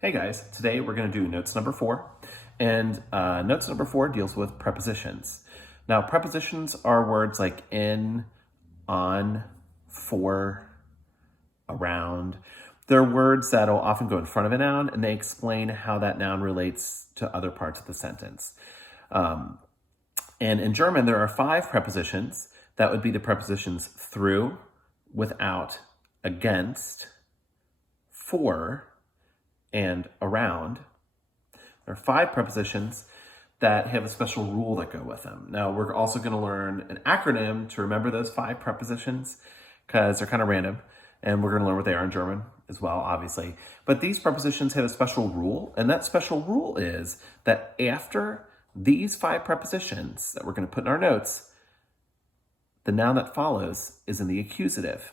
Hey guys, today we're going to do notes number 4. And notes number 4 deals with prepositions. Now, prepositions are words like in, on, for, around. They're words that'll often go in front of a noun and they explain how that noun relates to other parts of the sentence. And in German, there are 5 prepositions. That would be the prepositions through, without, against, for, and around. There are 5 prepositions that have a special rule that go with them. Now, we're also going to learn an acronym to remember those 5 prepositions because they're kind of random, and we're going to learn what they are in German as well, obviously. But these prepositions have a special rule, and that special rule is that after these 5 prepositions that we're going to put in our notes, the noun that follows is in the accusative.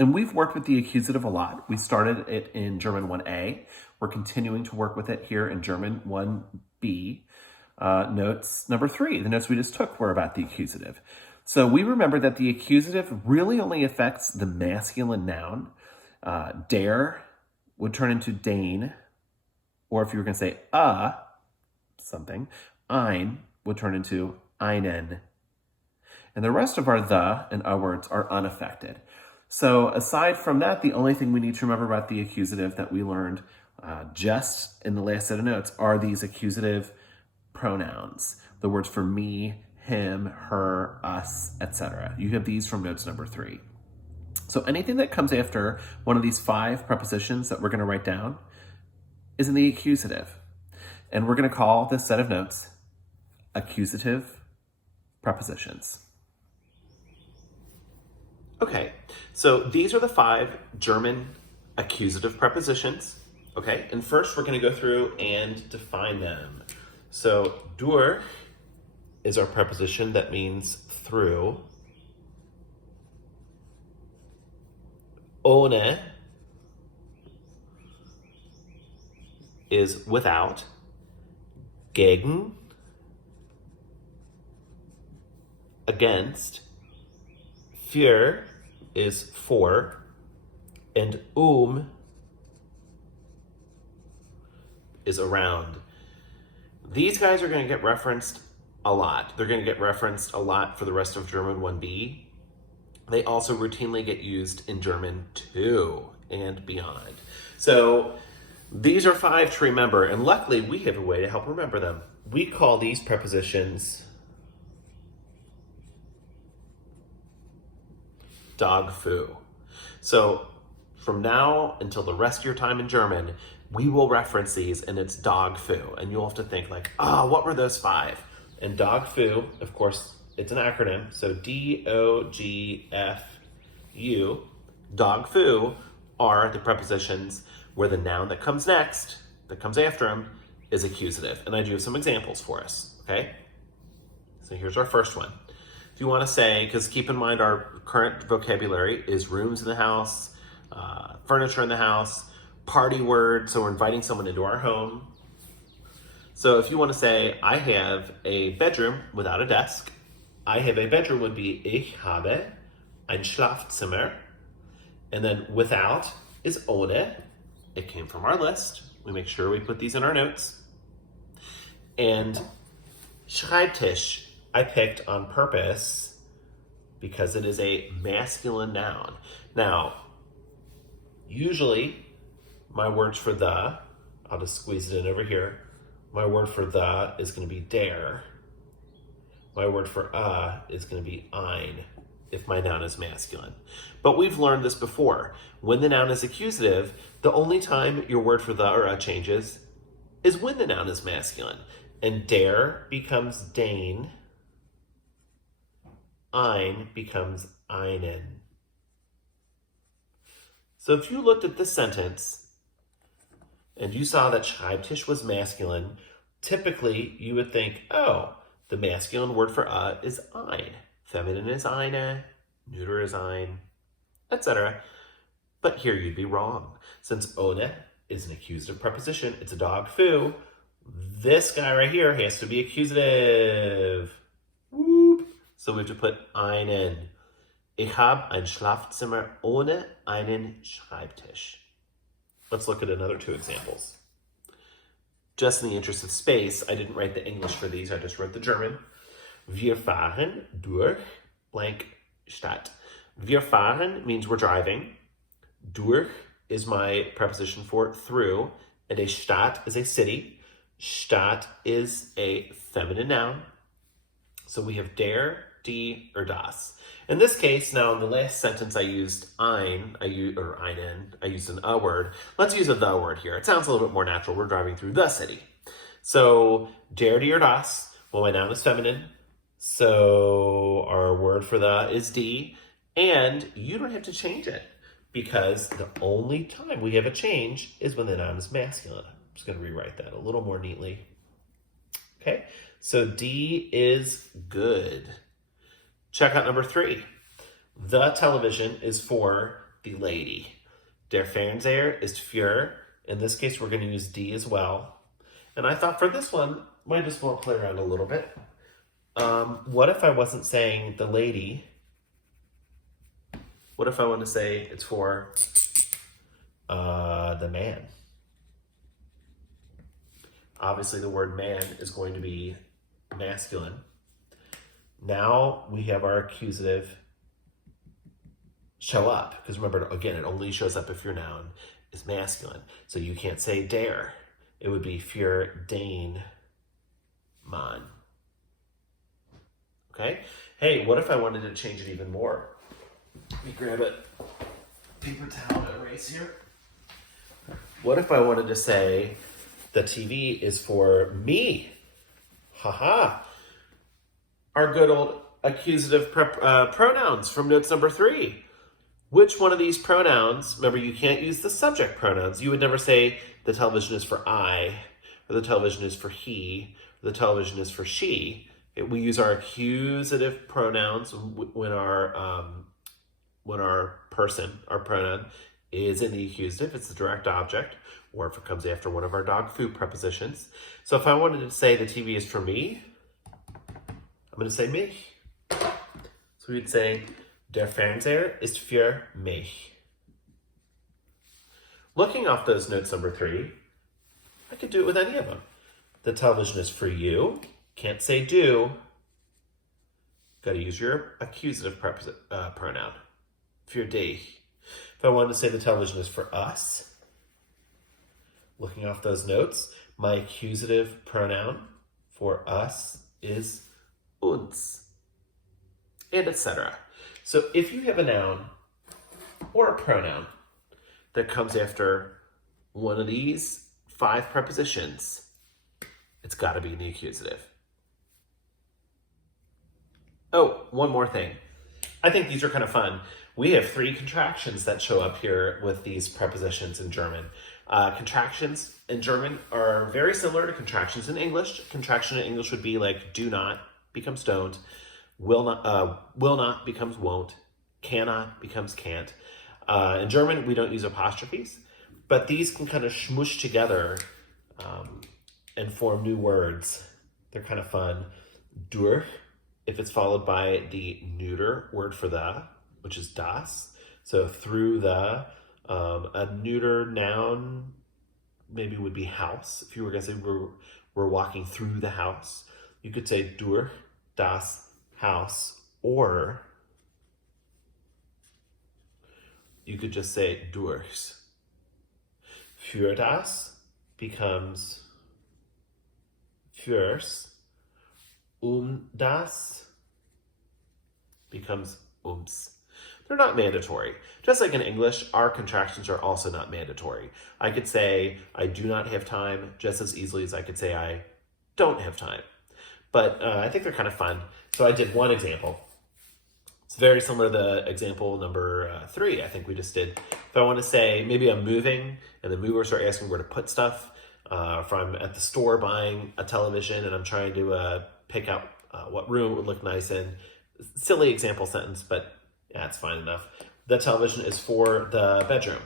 And we've worked with the accusative a lot. We started it in German 1A. We're continuing to work with it here in German 1B. Notes number 3, the notes we just took were about the accusative. So we remember that the accusative really only affects the masculine noun. Der would turn into den, or if you were going to say something, ein would turn into einen. And the rest of our the and words are unaffected. So aside from that, the only thing we need to remember about the accusative that we learned just in the last set of notes are these accusative pronouns, the words for me, him, her, us, etc. You have these from notes number 3. So anything that comes after one of these 5 prepositions that we're going to write down is in the accusative. And we're going to call this set of notes accusative prepositions. Okay, so these are the 5 German accusative prepositions. Okay, and first we're going to go through and define them. So, durch is our preposition that means through. Ohne is without. Gegen, against. Für is for, and is around. These guys are going to get referenced a lot. They're going to get referenced a lot for the rest of German 1B. They also routinely get used in German 2 and beyond. So these are 5 to remember, and luckily we have a way to help remember them. We call these prepositions dog foo. So from now until the rest of your time in German, we will reference these and it's dog foo. And you'll have to think like, what were those 5? And dog foo, of course, it's an acronym. So DOGFU, dog foo are the prepositions where the noun that comes next, that comes after them, is accusative. And I do have some examples for us, okay? So here's our first one. If you want to say, because keep in mind our current vocabulary is rooms in the house, furniture in the house, party word, so we're inviting someone into our home. So if you want to say, I have a bedroom without a desk, I have a bedroom would be ich habe ein Schlafzimmer. And then without is ohne. It came from our list. We make sure we put these in our notes. And Schreibtisch, I picked on purpose because it is a masculine noun. Now, usually my words for the, I'll just squeeze it in over here. My word for the is going to be der. My word for is going to be ein if my noun is masculine. But we've learned this before. When the noun is accusative, the only time your word for the or changes is when the noun is masculine. And der becomes den. Ein becomes einen. So if you looked at this sentence and you saw that Schreibtisch was masculine, typically you would think, the masculine word for is ein. Feminine is eine, neuter is ein, etc. But here you'd be wrong. Since ohne is an accusative preposition, it's a dog foo, this guy right here has to be accusative. Whoop. So we have to put einen. Ich habe ein Schlafzimmer ohne einen Schreibtisch. Let's look at another two examples. Just in the interest of space, I didn't write the English for these, I just wrote the German. Wir fahren durch blank Stadt. Wir fahren means we're driving. Durch is my preposition for through, and a Stadt is a city. Stadt is a feminine noun. So we have der, die, or das. In this case, now in the last sentence I used ein, or einen, I used an a word. Let's use a the word here. It sounds a little bit more natural. We're driving through the city. So der, die, or das, well, my noun is feminine. So our word for the is die, and you don't have to change it because the only time we have a change is when the noun is masculine. I'm just going to rewrite that a little more neatly. Okay, so D is good. Check out number 3. The television is for the lady. Der Fernseher ist für. In this case, we're going to use D as well. And I thought for this one, might as well play around a little bit. What if I wasn't saying the lady? What if I want to say it's for the man? Obviously, the word man is going to be masculine. Now we have our accusative show up. Because remember, again, it only shows up if your noun is masculine. So you can't say der. It would be für den Mann. Okay? Hey, what if I wanted to change it even more? Let me grab a paper towel to erase here. What if I wanted to say the TV is for me? Haha. Our good old accusative pronouns from notes number 3. Which one of these pronouns, remember you can't use the subject pronouns. You would never say the television is for I, or the television is for he, or the television is for she. We use our accusative pronouns when our person, our pronoun, is in the accusative. It's the direct object, or if it comes after one of our dog food prepositions. So if I wanted to say the TV is for me, I'm going to say mich. So we'd say, der Fernseher ist für mich. Looking off those notes number 3, I could do it with any of them. The television is for you. Can't say do. Got to use your accusative pronoun. Für dich. If I wanted to say the television is for us, looking off those notes, my accusative pronoun for us is uns, and etc. So if you have a noun or a pronoun that comes after one of these 5 prepositions, it's got to be in the accusative. Oh, one more thing. I think these are kind of fun. We have 3 contractions that show up here with these prepositions in German. Contractions in German are very similar to contractions in English. Contraction in English would be like do not becomes don't, will not becomes won't, cannot becomes can't. In German, we don't use apostrophes, but these can kind of smush together and form new words. They're kind of fun. Durch, if it's followed by the neuter word for the, which is das. So through the, a neuter noun maybe would be house. If you were going to say we're walking through the house, you could say durch das Haus, or you could just say durchs. Für das becomes fürs. Das becomes ums. They're not mandatory. Just like in English, our contractions are also not mandatory. I could say I do not have time just as easily as I could say I don't have time. But I think they're kind of fun. So I did one example. It's very similar to the example number 3 I think we just did. If I want to say maybe I'm moving and the movers are asking where to put stuff, if I'm at the store buying a television and I'm trying to pick out what room it would look nice in. Silly example sentence, but yeah, it's fine enough. The television is for the bedroom.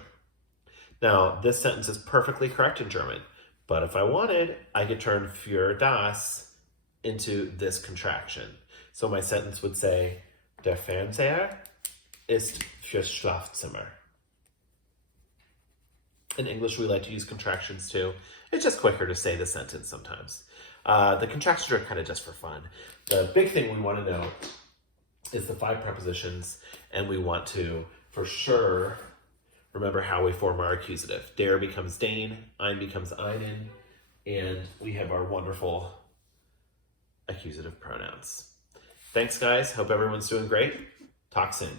Now, this sentence is perfectly correct in German, but if I wanted, I could turn für das into this contraction. So my sentence would say, der Fernseher ist fürs Schlafzimmer. In English, we like to use contractions too. It's just quicker to say the sentence sometimes. The contractions are kind of just for fun. The big thing we want to know is the 5 prepositions, and we want to, for sure, remember how we form our accusative. Der becomes den, ein becomes einen, and we have our wonderful accusative pronouns. Thanks, guys. Hope everyone's doing great. Talk soon.